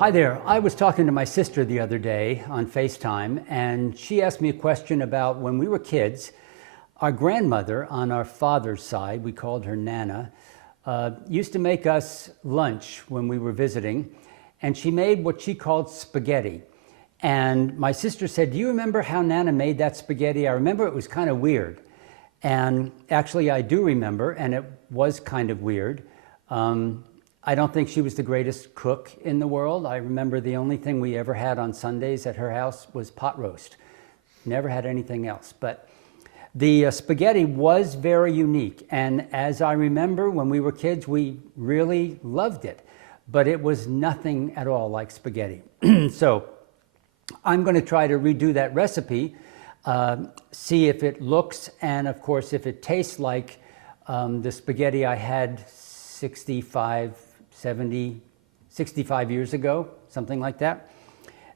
Hi there. I was talking to my sister the other day on FaceTime, and she asked me a question about when we were kids. Our grandmother on our father's side, we called her Nana, used to make us lunch when we were visiting, and she made what she called spaghetti. And my sister said, "Do you remember how Nana made that spaghetti? I remember it was kind of weird." And actually I do remember, and it was kind of weird. I don't think she was the greatest cook in the world. I remember the only thing we ever had on Sundays at her house was pot roast. Never had anything else. But the spaghetti was very unique. And as I remember, when we were kids, we really loved it. But it was nothing at all like spaghetti. So I'm going to try to redo that recipe, see if it looks and, of course, if it tastes like the spaghetti I had 65 years ago, something like that.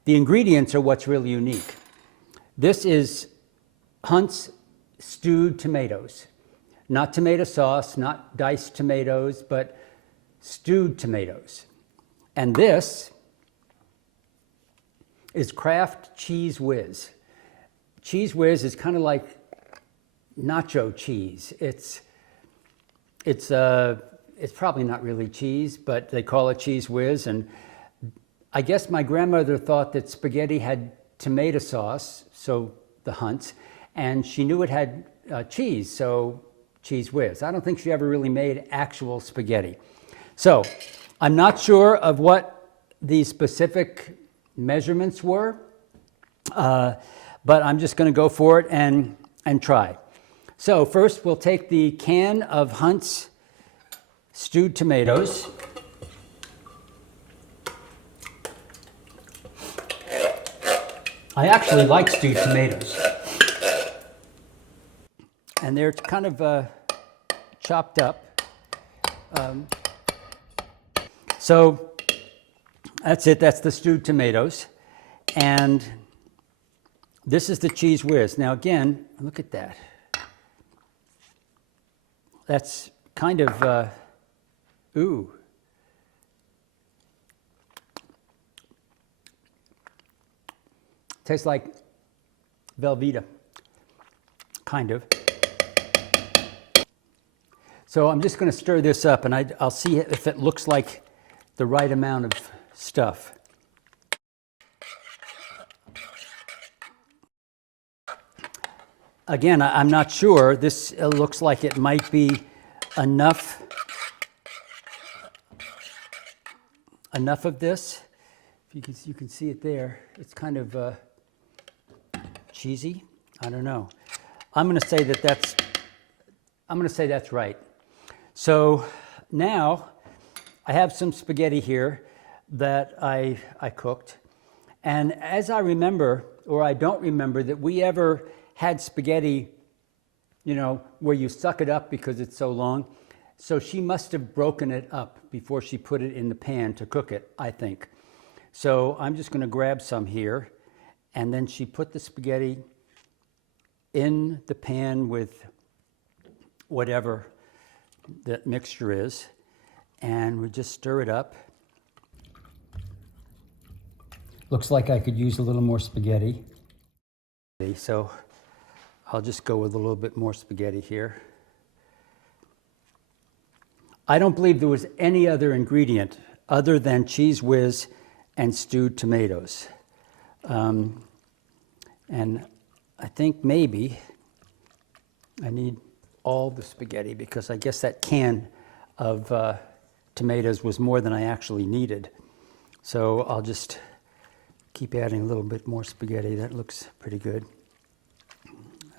The ingredients are what's really unique. This is Hunt's stewed tomatoes. Not tomato sauce, not diced tomatoes, but stewed tomatoes. And this is Kraft Cheez Whiz. Cheez Whiz is kind of like nacho cheese. It's probably not really cheese, but they call it Cheez Whiz. And I guess my grandmother thought that spaghetti had tomato sauce, so the Hunts, and she knew it had cheese, so Cheez Whiz. I don't think she ever really made actual spaghetti. So I'm not sure of what the specific measurements were, but I'm just going to go for it and try. So first we'll take the can of Hunt's stewed tomatoes. I actually like stewed tomatoes. And they're kind of chopped up. So that's it, that's the stewed tomatoes. And this is the Cheez Whiz. Now again, look at that. That's kind of, ooh. Tastes like Velveeta, kind of. So I'm just going to stir this up, and I'll see if it looks like the right amount of stuff. Again, I'm not sure. This looks like it might be enough of this. If you can see it there. It's kind of cheesy. I don't know. I'm going to say that's right. So now I have some spaghetti here that I cooked, and as I remember, or I don't remember, that we ever had spaghetti, you know, where you suck it up because it's so long. So she must have broken it up before she put it in the pan to cook it, I think. So I'm just going to grab some here, and then she put the spaghetti in the pan with whatever that mixture is, and we just stir it up. Looks like I could use a little more spaghetti. So I'll just go with a little bit more spaghetti here. I don't believe there was any other ingredient other than Cheez Whiz and stewed tomatoes. And I think maybe I need all the spaghetti, because I guess that can of tomatoes was more than I actually needed. So I'll just keep adding a little bit more spaghetti. That looks pretty good.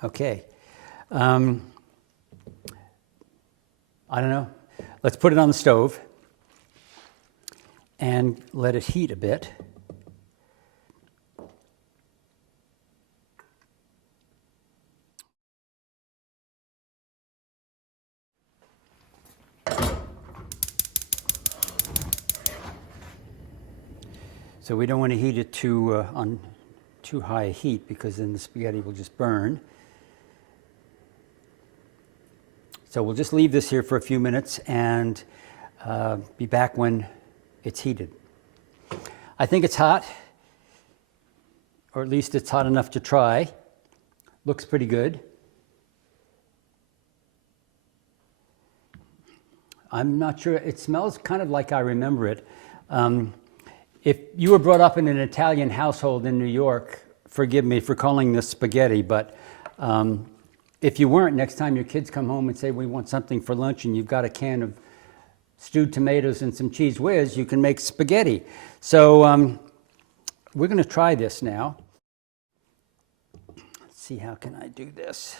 Okay. I don't know. Let's put it on the stove and let it heat a bit. So we don't want to heat it on too high a heat, because then the spaghetti will just burn. So we'll just leave this here for a few minutes and be back when it's heated. I think it's hot, or at least it's hot enough to try. Looks pretty good. I'm not sure, it smells kind of like I remember it. If you were brought up in an Italian household in New York, forgive me for calling this spaghetti, but if you weren't, next time your kids come home and say, we want something for lunch, and you've got a can of stewed tomatoes and some Cheez Whiz, you can make spaghetti. So we're going to try this now. Let's see, how can I do this?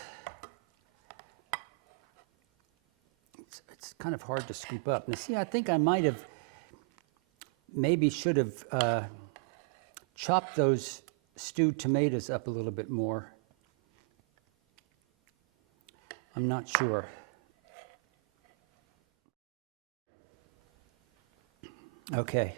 It's kind of hard to scoop up. Now, see, I think I might have, maybe should have chopped those stewed tomatoes up a little bit more. I'm not sure. Okay.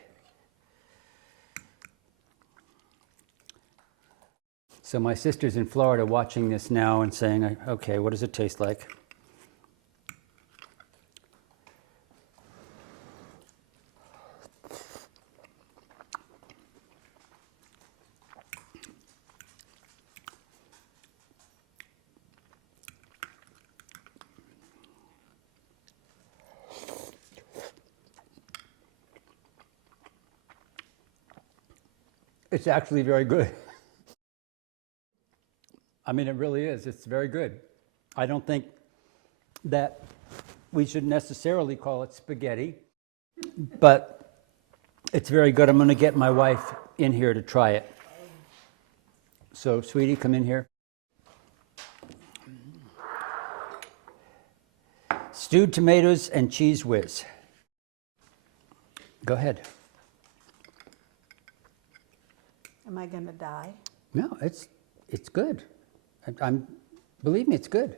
So my sister's in Florida watching this now and saying, okay, what does it taste like? It's actually very good. I mean, it really is. It's very good. I don't think that we should necessarily call it spaghetti, but it's very good. I'm going to get my wife in here to try it. So, sweetie, come in here. Stewed tomatoes and Cheez Whiz. Go ahead. Am I going to die? No, it's good. Believe me, it's good.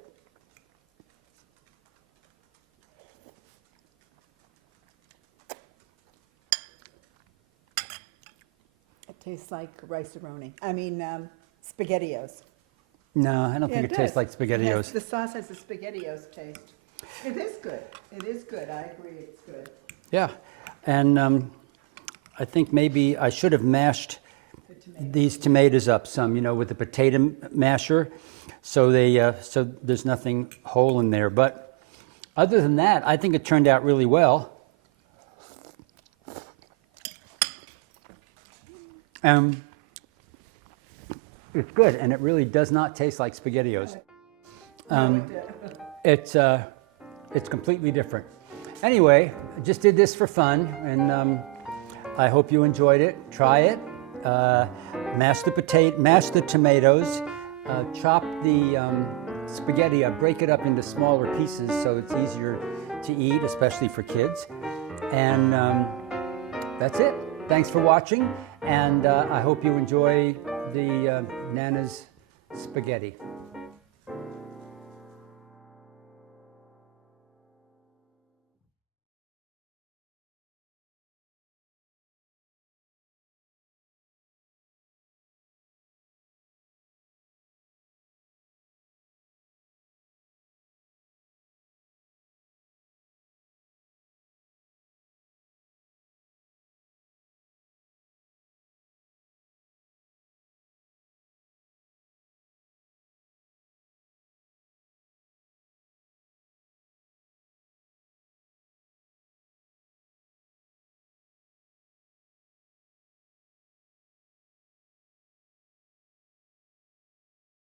It tastes like rice-a-roni. I mean, SpaghettiOs. No, I don't think it tastes like SpaghettiOs. The sauce has a SpaghettiOs taste. It is good. It is good. I agree it's good. Yeah, and I think maybe I should have mashed these tomatoes up some, you know, with the potato masher, so so there's nothing whole in there. But other than that, I think it turned out really well. It's good, and it really does not taste like SpaghettiOs. It's completely different. Anyway, I just did this for fun, and I hope you enjoyed it. Try it. Mash the tomatoes, chop the spaghetti up, break it up into smaller pieces so it's easier to eat, especially for kids. And that's it. Thanks for watching, and I hope you enjoy the Nana's spaghetti.